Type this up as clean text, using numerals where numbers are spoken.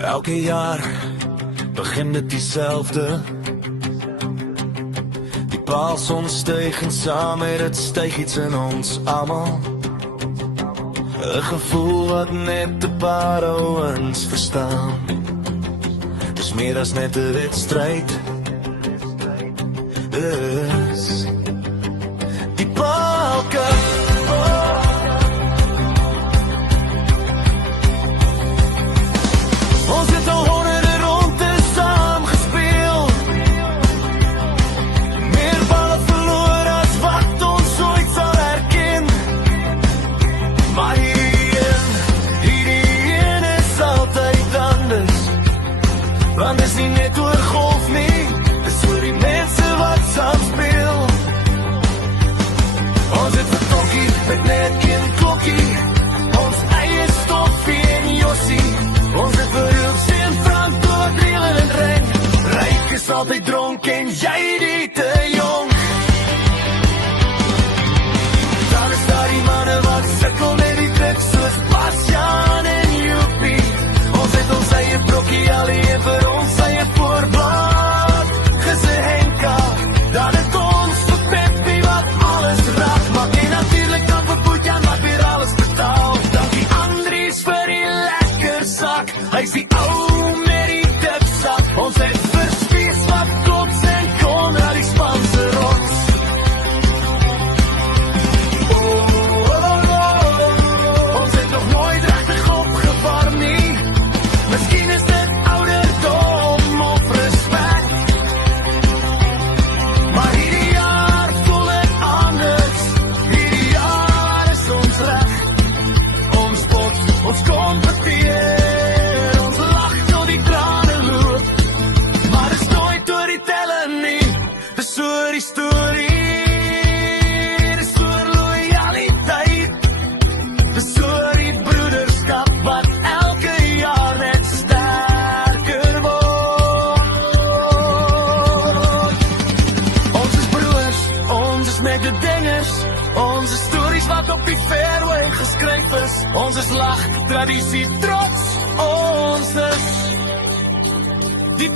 Elke jaar begin dit dieselfde. Die paals ontsteeg en saam het het steeg iets in ons almal. 'n gevoel wat net 'n paar ouens verstaan. Dis meer as net 'n wedstryd. Dis die balke. Ons het al honderde rondes saam gespeel. Meer balle verloor as wat ons ooit sal herken. Maar hierdie een is altyd anders. Want dis nie net oor golf nie, dis oor die mense wat saam speel. Ons het vertokkie met net een klokkie. Ons eie stoffie en Jossie. Ons het verhoog sien Frank door drielen en ring. Ryk is altyd dronk en jy die te jong. Dan is daar die manne wat sukkel met die druk soos Bastiaan en Joepie. Ons het ons eie brokkie alleen vir ons eie voorblad. Gese Henka, dan het ons vir Peppie wat alles raak. Maak en natuurlijk dan vir Boetjan wat weer alles betaal. Dankie Andries vir die lekker sak. Hy is die ou met die dipsak. Ons het verspies wat klops en Konrad die Spanse rots. Ons het nog nooit rechtig opgevarm nie. Miskien is dit ouderdom of respect. Maar hierdie jaar voel het anders. Hierdie jaar is ons recht. Ons spot, ons kompeteer. Ons lach tot die tranen loop. Maar is nooit door die tellen nie. Dis oor die story. Dis oor loyaliteit. Dis oor die broederskap wat elke jaar net sterker word. Ons is broers, ons is mededingers. Onze stories wat op die fairway geskryf is. Ons is lag, tradisie, trots. Ons is die